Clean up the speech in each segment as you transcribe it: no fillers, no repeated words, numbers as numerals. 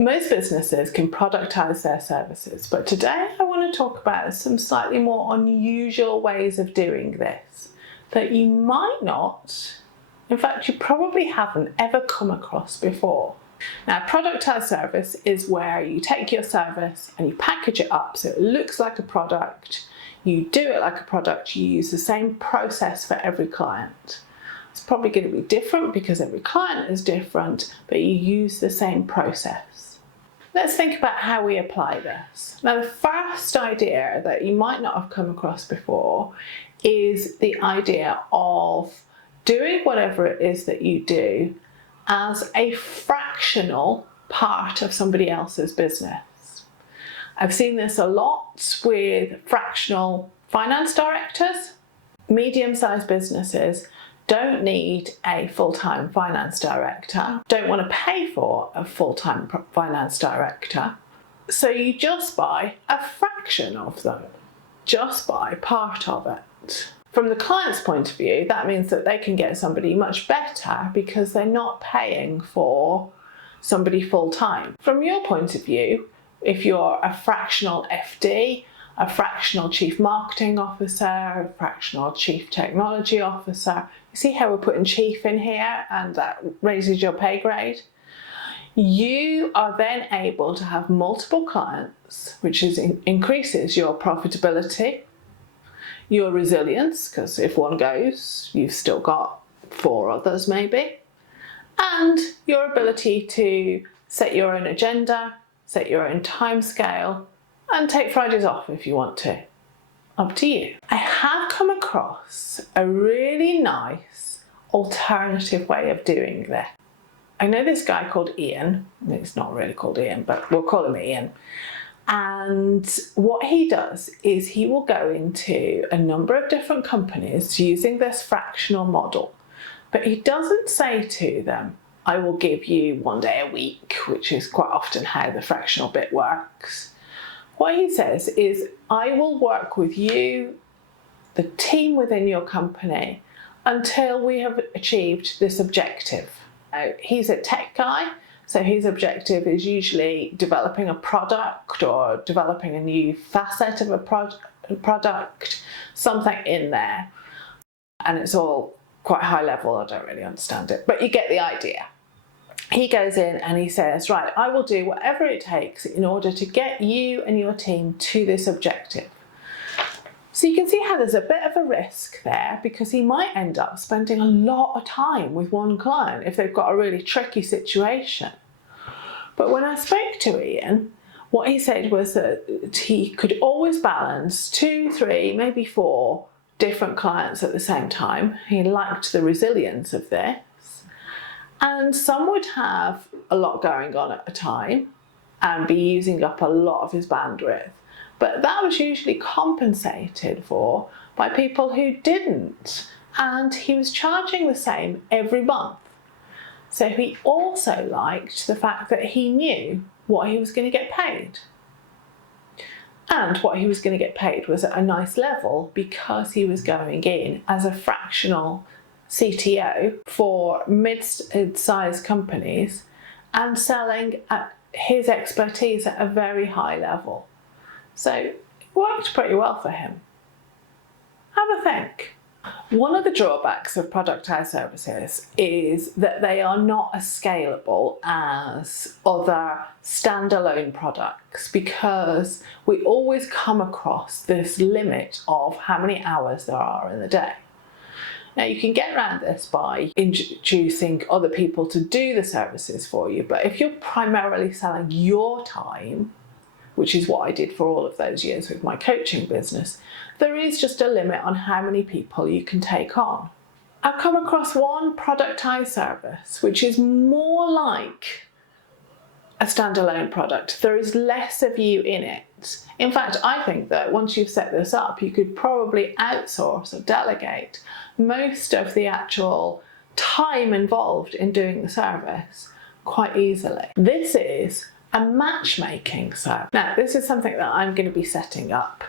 Most businesses can productize their services, but today I want to talk about some slightly more unusual ways of doing this that you might not, in fact you probably haven't ever come across before. Now, a productized service is where you take your service and you package it up so it looks like a product, you do it like a product, you use the same process for every client. It's probably going to be different because every client is different, but you use the same process. Let's think about how we apply this. Now, the first idea that you might not have come across before is the idea of doing whatever it is that you do as a fractional part of somebody else's business. I've seen this a lot with fractional finance directors. Medium-sized businesses don't need a full-time finance director, don't want to pay for a full-time finance director, so you just buy a fraction of them, just buy part of it. From the client's point of view, that means that they can get somebody much better because they're not paying for somebody full-time. From your point of view, if you're a fractional FD, a fractional chief marketing officer, a fractional chief technology officer. You see how we're putting chief in here and that raises your pay grade? You are then able to have multiple clients, which increases your profitability, your resilience, because if one goes, you've still got 4 others maybe, and your ability to set your own agenda, set your own time scale, and take Fridays off if you want to. Up to you. I have come across a really nice alternative way of doing this. I know this guy called Ian. He's not really called Ian, but we'll call him Ian. And what he does is he will go into a number of different companies using this fractional model. But he doesn't say to them, I will give you 1 day a week, which is quite often how the fractional bit works. What he says is, I will work with you, the team within your company, until we have achieved this objective. He's a tech guy, so his objective is usually developing a product or developing a new facet of a product, something in there. And it's all quite high level, I don't really understand it, but you get the idea. He goes in and he says, right, I will do whatever it takes in order to get you and your team to this objective. So you can see how there's a bit of a risk there because he might end up spending a lot of time with one client if they've got a really tricky situation. But when I spoke to Ian, what he said was that he could always balance 2, 3, maybe 4 different clients at the same time. He liked the resilience of this. And some would have a lot going on at a time and be using up a lot of his bandwidth. But that was usually compensated for by people who didn't. And he was charging the same every month. So he also liked the fact that he knew what he was going to get paid. And what he was going to get paid was at a nice level because he was going in as a fractional CTO for mid-sized companies and selling at his expertise at a very high level. So it worked pretty well for him. Have a think. One of the drawbacks of productized services is that they are not as scalable as other standalone products because we always come across this limit of how many hours there are in the day. Now, you can get around this by introducing other people to do the services for you, but if you're primarily selling your time, which is what I did for all of those years with my coaching business, there is just a limit on how many people you can take on. I've come across one productized service, which is more like a standalone product. There is less of you in it. In fact, I think that once you've set this up, you could probably outsource or delegate most of the actual time involved in doing the service quite easily. This is a matchmaking service. Now, this is something that I'm going to be setting up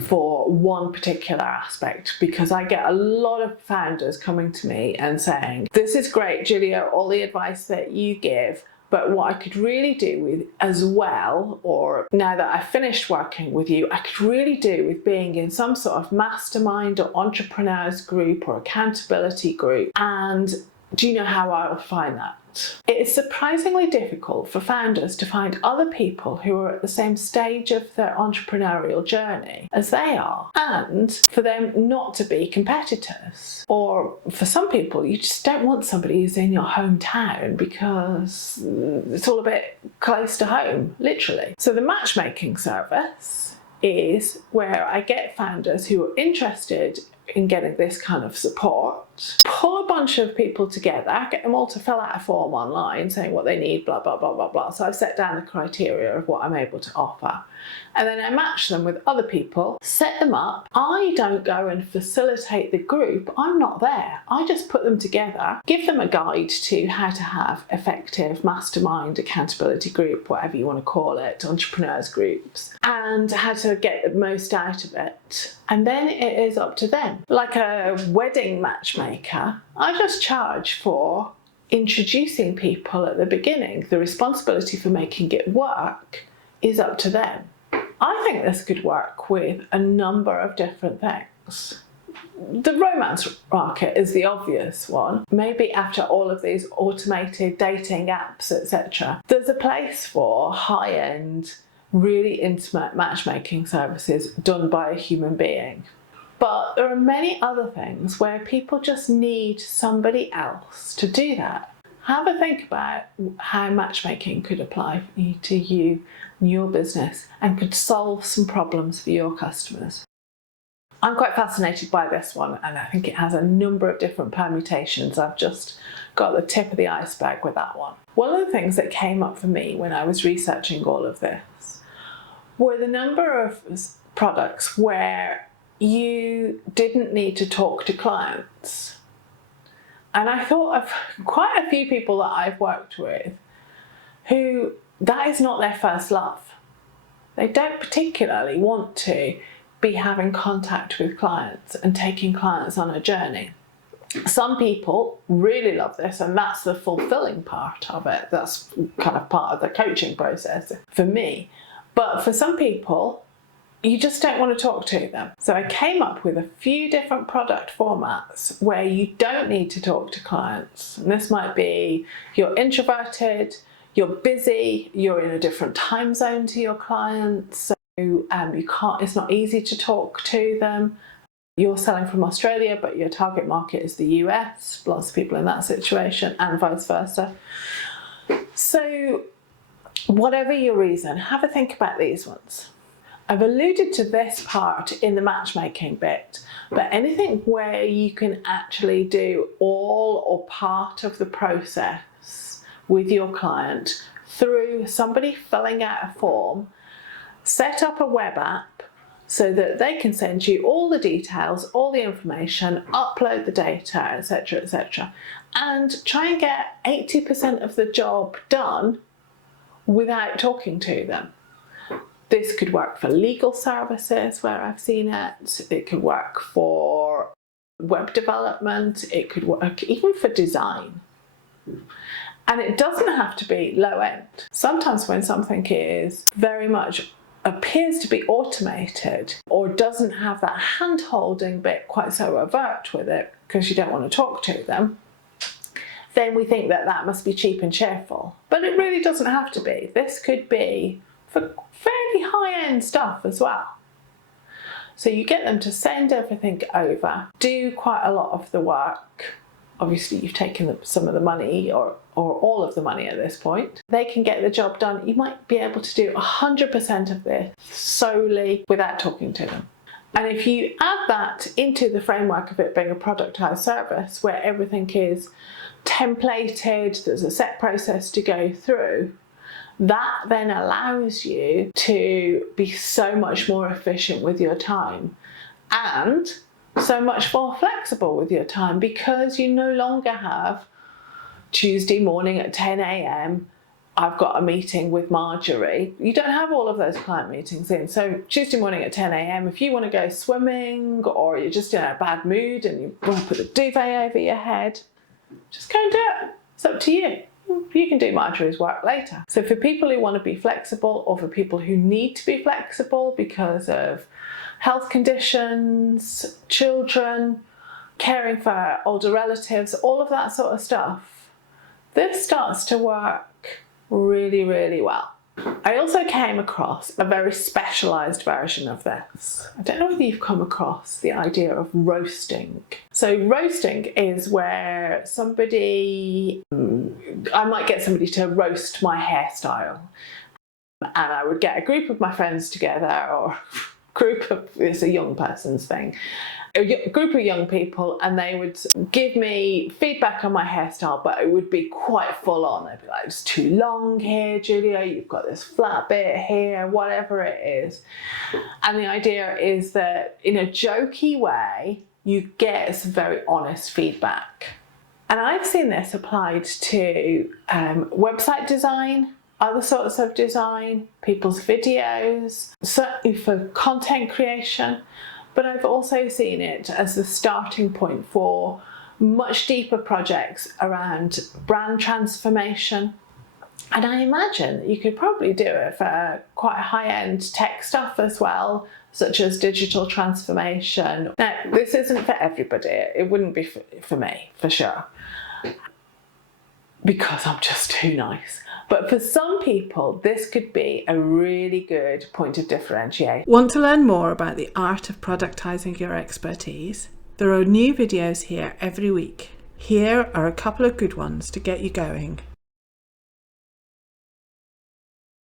for one particular aspect because I get a lot of founders coming to me and saying, this is great, Julia, all the advice that you give, But what I could really do with as well, or now that I've finished working with you, I could really do with being in some sort of mastermind or entrepreneurs group or accountability group. And do you know how I'll find that? It is surprisingly difficult for founders to find other people who are at the same stage of their entrepreneurial journey as they are, and for them not to be competitors. Or for some people, you just don't want somebody who's in your hometown because it's all a bit close to home, literally. So the matchmaking service is where I get founders who are interested in getting this kind of support, pull a bunch of people together, get them all to fill out a form online saying what they need, blah, blah, blah, blah, blah. So I've set down the criteria of what I'm able to offer. And then I match them with other people, set them up. I don't go and facilitate the group. I'm not there. I just put them together, give them a guide to how to have effective mastermind, accountability group, whatever you want to call it, entrepreneurs groups, and how to get the most out of it. And then it is up to them. Like a wedding matchmaker, I just charge for introducing people at the beginning. The responsibility for making it work is up to them. I think this could work with a number of different things. The romance market is the obvious one. Maybe after all of these automated dating apps, etc., there's a place for high-end, really intimate matchmaking services done by a human being. But there are many other things where people just need somebody else to do that. Have a think about how matchmaking could apply to you and your business and could solve some problems for your customers. I'm quite fascinated by this one, and I think it has a number of different permutations. I've just got the tip of the iceberg with that one. One of the things that came up for me when I was researching all of this were the number of products where you didn't need to talk to clients. And I thought of quite a few people that I've worked with who that is not their first love. They don't particularly want to be having contact with clients and taking clients on a journey. Some people really love this, and that's the fulfilling part of it. That's kind of part of the coaching process for me. But for some people, you just don't want to talk to them. So I came up with a few different product formats where you don't need to talk to clients. And this might be you're introverted, you're busy, you're in a different time zone to your clients, so you can't, it's not easy to talk to them. You're selling from Australia, but your target market is the US, lots of people in that situation, and vice versa. So whatever your reason, have a think about these ones. I've alluded to this part in the matchmaking bit, but anything where you can actually do all or part of the process with your client through somebody filling out a form, set up a web app so that they can send you all the details, all the information, upload the data, etc., and try and get 80% of the job done without talking to them. This could work for legal services where I've seen it. It could work for web development. It could work even for design. And it doesn't have to be low end. Sometimes when something is very much appears to be automated or doesn't have that hand-holding bit quite so overt with it because you don't want to talk to them, then we think that that must be cheap and cheerful. But it really doesn't have to be. This could be for fairly high-end stuff as well. So you get them to send everything over, do quite a lot of the work. Obviously you've taken some of the money or all of the money at this point. They can get the job done. You might be able to do 100% of this solely without talking to them. And if you add that into the framework of it being a productized service where everything is templated, there's a set process to go through, that then allows you to be so much more efficient with your time and so much more flexible with your time, because you no longer have Tuesday morning at 10 a.m. I've got a meeting with Marjorie. You don't have all of those client meetings in. So Tuesday morning at 10 a.m, if you want to go swimming or you're just in a bad mood and you want to put the duvet over your head, just go and do it. It's up to you. you can do Marjorie's work later. So for people who want to be flexible, or for people who need to be flexible because of health conditions, children, caring for older relatives, all of that sort of stuff, this starts to work really, really well. I also came across a very specialised version of this. I don't know whether you've come across the idea of roasting. So roasting is where I might get somebody to roast my hairstyle, and I would get a group of my friends together, or it's a young person's thing, a group of young people, and they would give me feedback on my hairstyle, but it would be quite full on. They'd be like, it's too long here, Julia, you've got this flat bit here, whatever it is. And the idea is that in a jokey way, you get some very honest feedback. And I've seen this applied to website design, other sorts of design, people's videos, certainly for content creation. But I've also seen it as the starting point for much deeper projects around brand transformation. And I imagine that you could probably do it for quite high-end tech stuff as well, such as digital transformation. Now, this isn't for everybody. It wouldn't be for me, for sure, because I'm just too nice. But for some people, this could be a really good point of differentiation. Want to learn more about the art of productizing your expertise? There are new videos here every week. Here are a couple of good ones to get you going.